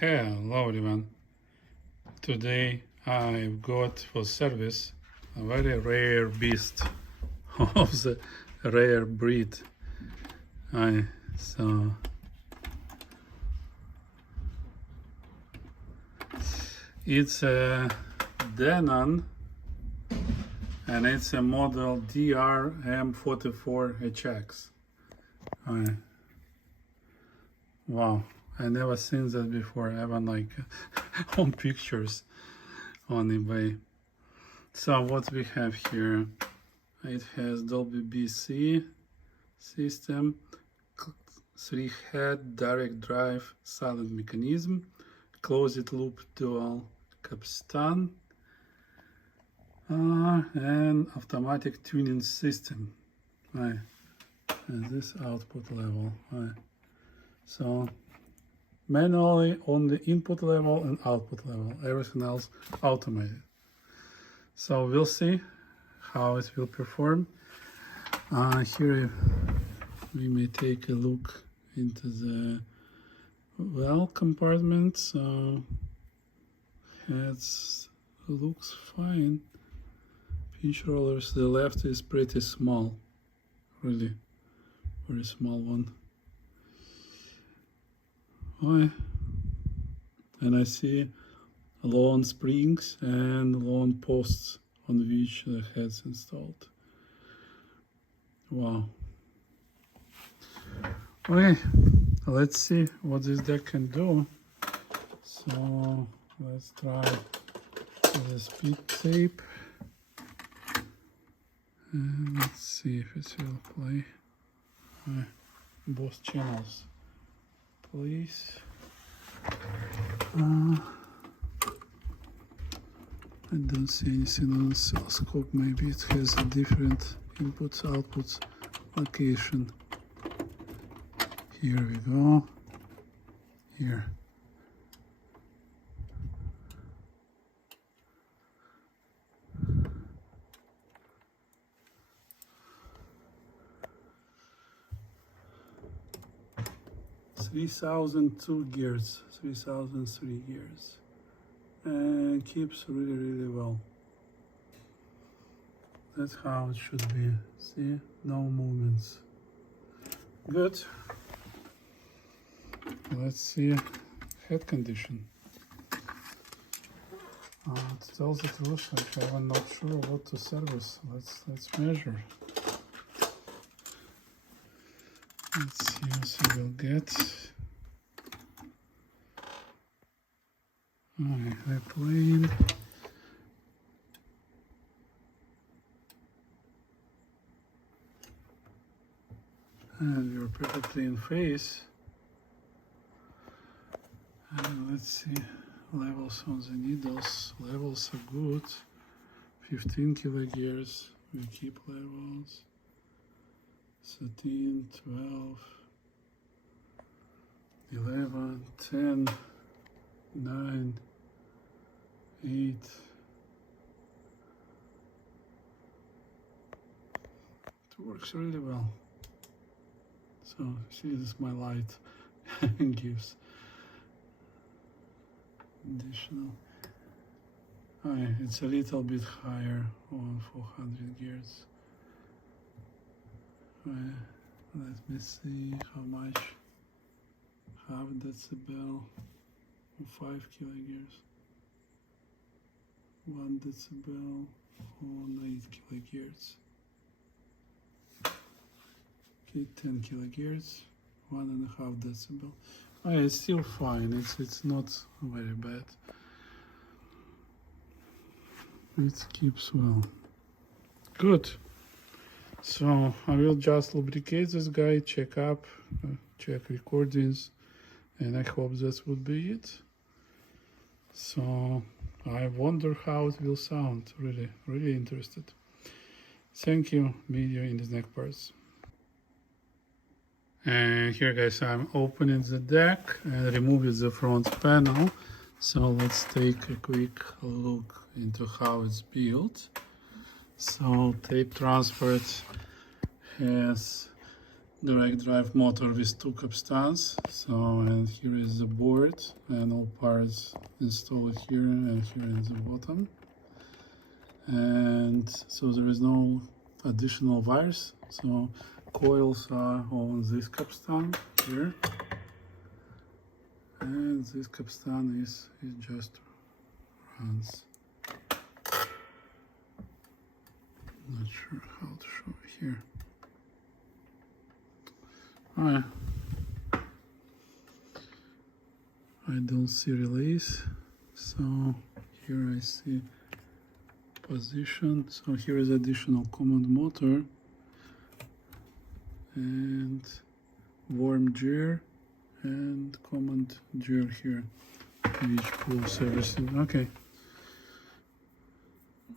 Hello everyone. Today I've got for service a very rare beast of the rare breed. So it's a Denon and it's a model DR-M44 HX. Wow, I never seen that before, even like on pictures on eBay. So what we have here, it has Dolby BC system, 3-head direct drive silent mechanism, closed loop dual capstan, and automatic tuning system. And this output level. So manually on the input level and output level, everything else automated. So we'll see how it will perform. Here we may take a look into the well compartment. So it looks fine. Pinch rollers, the left is pretty small, really very small one. And I see long springs and long posts on which the head's installed. Wow. Okay, let's see what this deck can do. So let's try the speed tape. And let's see if it will play. Both channels, please. I don't see anything on the oscilloscope. Maybe it has a different inputs outputs location. Here we go. Here. (3,002 gears, 3,003 gears, and keeps really well. That's how it should be. See, no movements. Good. Let's see head condition. To tell the truth, I'm not sure what to service. Let's measure. Let's see what we'll get. High plane. And you're perfectly in phase. And let's see levels on the needles. Levels are good. 15 kilogears. We keep levels. 13, 12, 11, 10, 9, 8. It works really well. So see, this is my light gives additional. It's a little bit higher on 400 gears. Let me see how much. Half decibel on 5 kilogears. 1 decibel on 8 kilogears. Okay, 10 kilogears, 1.5 decibel. It's still fine. It's not very bad. It keeps well. Good. So I will just lubricate this guy, check recordings, and I hope that would be it. So I wonder how it will sound. Really interested. Thank you. Meet you in the next parts. And here, guys, I'm opening the deck and removing the front panel. So let's take a quick look into how it's built. So tape transfer has direct drive motor with 2 capstans. So, and here is the board and all parts installed here and here in the bottom. And so there is no additional wires, so coils are on this capstan here, and this capstan is just runs. Not sure how to show it here. Alright, I don't see relays, so here I see position. So here is additional command motor and warm gear and command gear here, which pulls everything. Okay,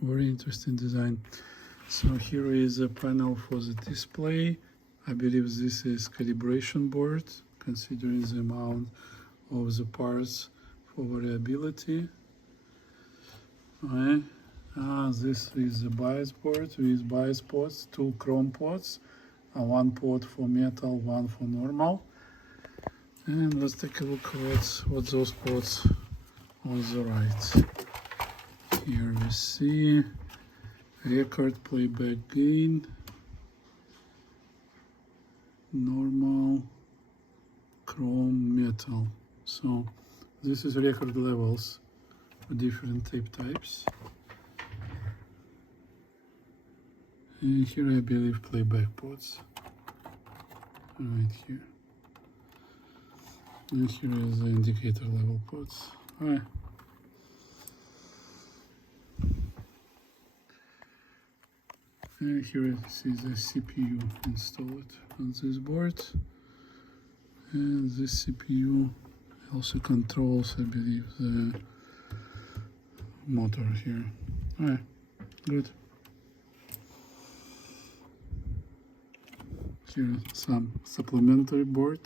very interesting design. So here is a panel for the display. I believe this is calibration board, considering the amount of the parts for variability. Okay. This is the bias board with bias pots, 2 chrome pots, 1 pot for metal, 1 for normal. And let's take a look at what those pots on the right. Here we see record, playback, gain, normal, chrome, metal. So this is record levels for different tape types. And here I believe playback pots, right here. And here is the indicator level pots. Alright. And here you see the CPU installed on this board. And this CPU also controls, I believe, the motor here. Alright, good. Here some supplementary board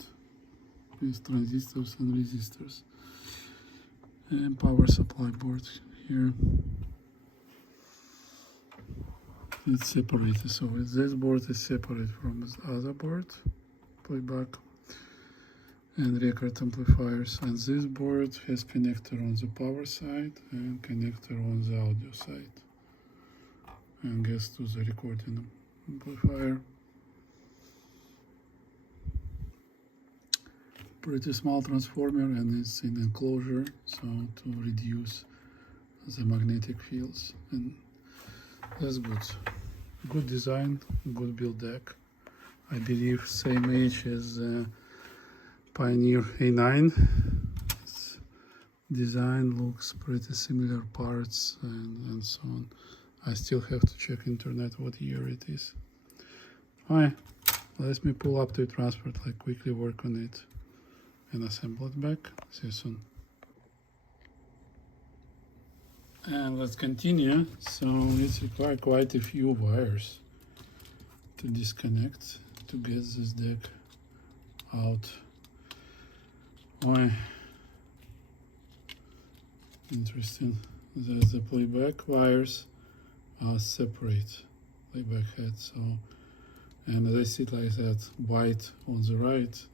with transistors and resistors, and power supply board here. It's separated, so this board is separate from the other board, playback and record amplifiers, and this board has connector on the power side and connector on the audio side, and gets to the recording amplifier. Pretty small transformer, and it's in enclosure, so to reduce the magnetic fields, and that's good. Good design, good build deck. I believe same age as Pioneer A9. Its design looks pretty similar, parts and so on. I still have to check internet what year it is. Alright, let me pull up to transport, like quickly work on it and assemble it back. See you soon. And let's continue. So it requires quite a few wires to disconnect to get this deck out. Oh, interesting. The playback wires are separate, playback head. So, and they sit like that, white on the right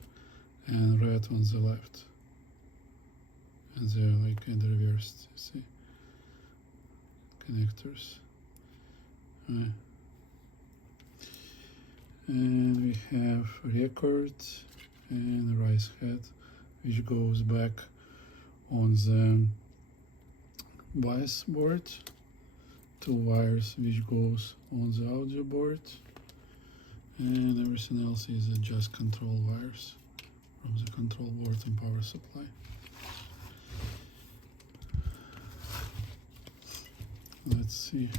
and red on the left, and they're like in the reversed, you see, connectors. And we have record and rise head, which goes back on the bias board, 2 wires which goes on the audio board, and everything else is just control wires from the control board and power supply. Let's see.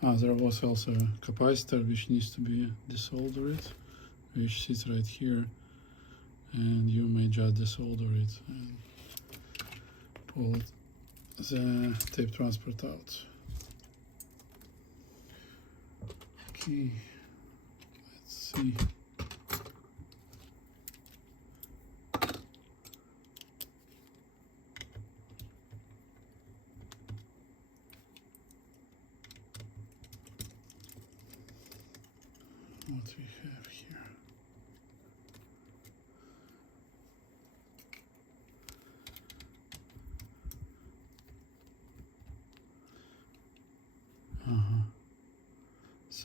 There was also a capacitor which needs to be desoldered, which sits right here, and you may just desolder it and pull the tape transport out. Okay, let's see. What we have here.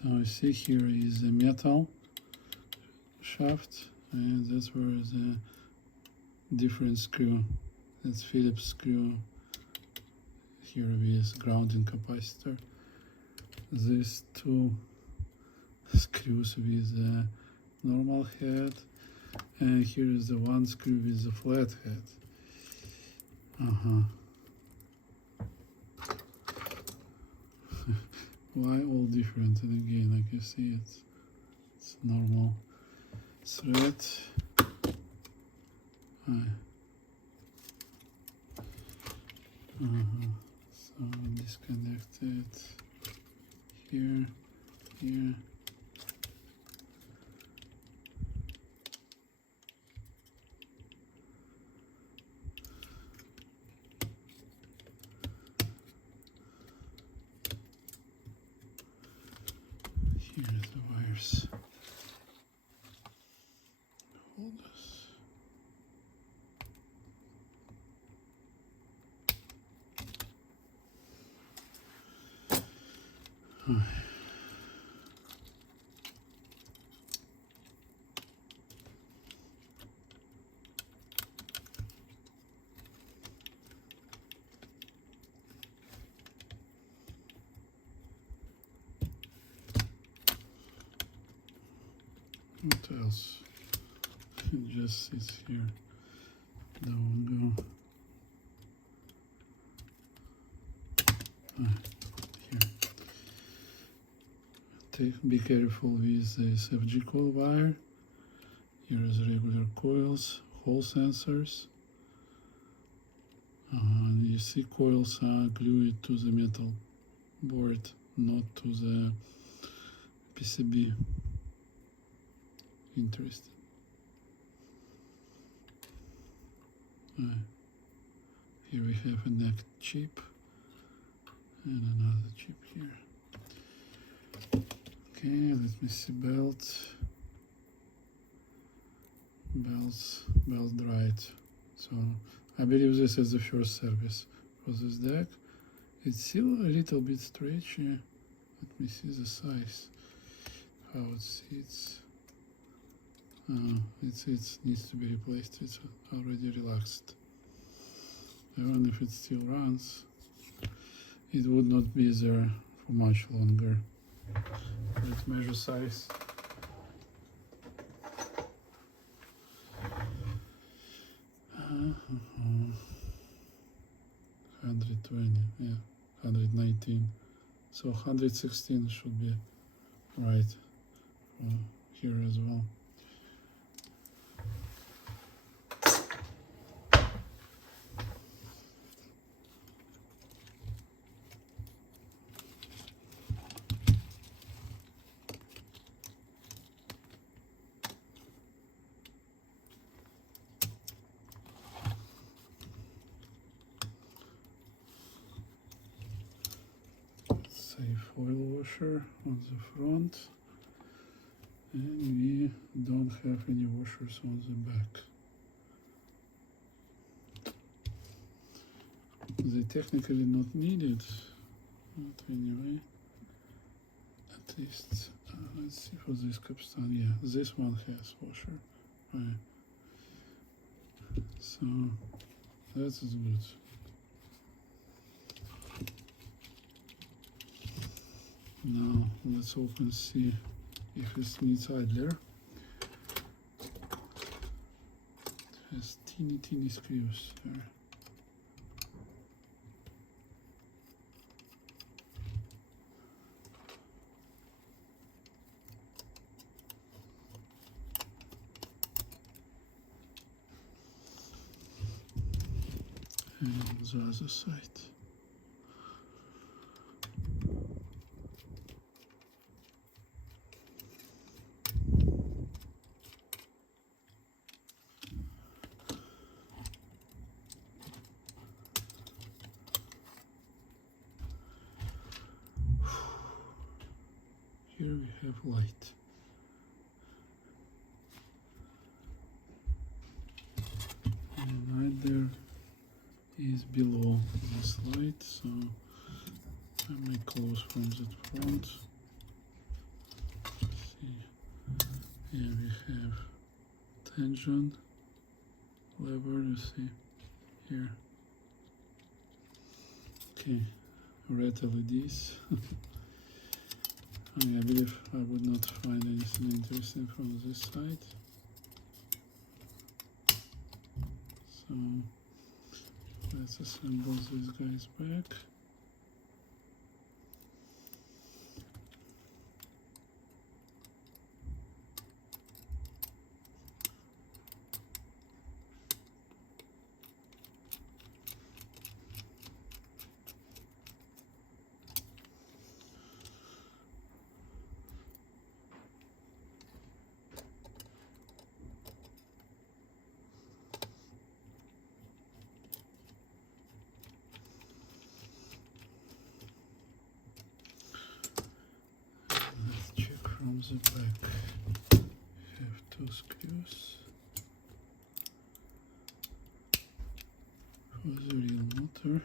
So you see here is a metal shaft, and that's where the different screw. That's Phillips screw here with grounding capacitor. These two screws with a normal head, and here is the one screw with a flat head. Why all different? And again, like you see, it's normal thread. So disconnect it here, here. Here are the wires. Hold this. What else? It just sits here. There we go. Here. Be careful with this FG coil wire. Here is regular coils, Hall sensors. And you see coils are glued to the metal board, not to the PCB. Interesting. Here we have a neck chip and another chip here. Okay, let me see belts. Belts right. So I believe this is the first service for this deck. It's still a little bit stretchy. Let me see the size, how it sits. It needs to be replaced. It's already relaxed. Even if it still runs, it would not be there for much longer. Let's measure size. Uh 120, yeah, 119. So 116 should be right here as well. Foil washer on the front, and we don't have any washers on the back. They technically not needed, but anyway, at least let's see for this capstan. Yeah, this one has washer, right? So that is good. Now let's open, see if it needs idler. It has teeny screws there. And the other side. Here we have light. And right there is below this light, so I may close from that front. see. Here we have tension lever, you see here. Okay, red LEDs. I believe I would not find anything interesting from this side. So let's assemble these guys back. From the back, have two screws for the real motor.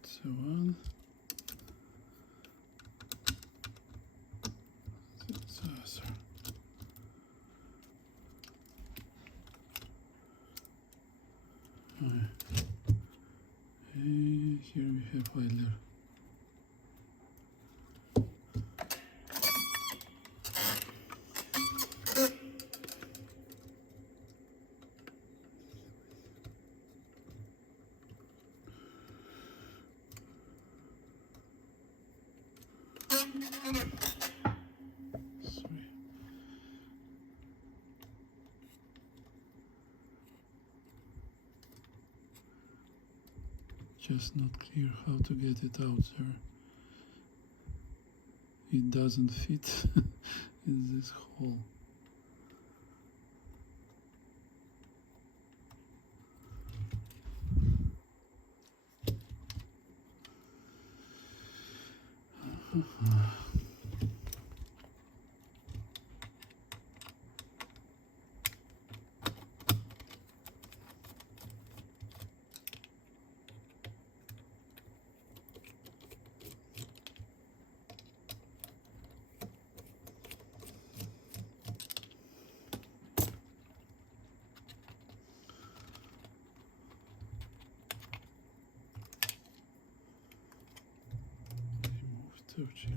That's the one. That's the other. And here we have idler. Sorry. Just not clear how to get it out there. It doesn't fit in this hole.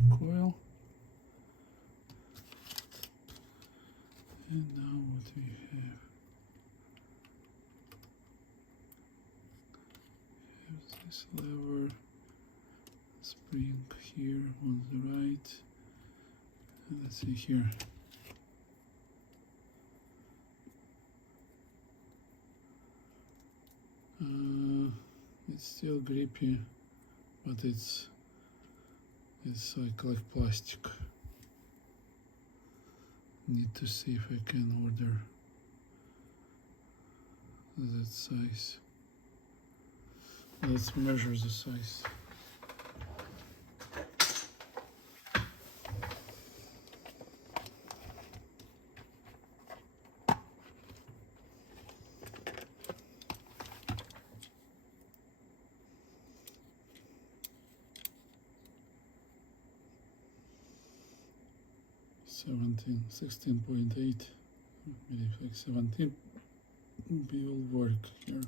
Coil, and now what we have this lever, spring here on the right, and let's see here. It's still grippy, but it's like plastic. Need to see if I can order that size. Let's measure the size. $17, 16.8, I believe like 17 will work here.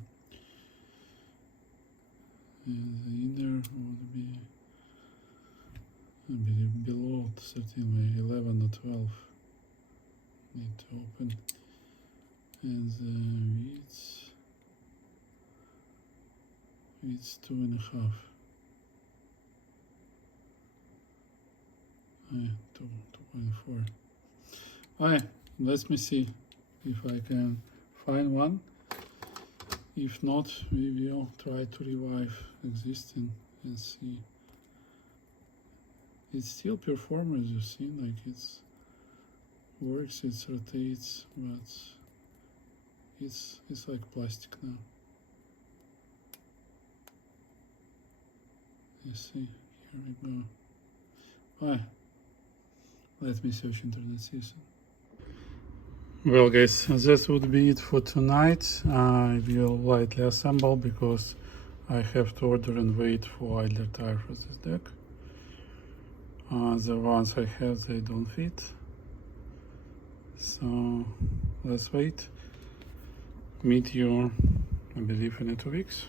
And the inner would be, I believe, below 13, 11 or 12. Need to open. And the width 2.5. 2.4. Alright, let me see if I can find one. If not, we will try to revive existing and see. It still performs, you see, like it's works, it rotates, but it's like plastic now. You see, here we go. Alright. Let me search internet season. Well guys, that would be it for tonight. I will lightly assemble because I have to order and wait for idler tire for this deck. The ones I have, they don't fit. So let's wait. Meet you, I believe, in 2 weeks.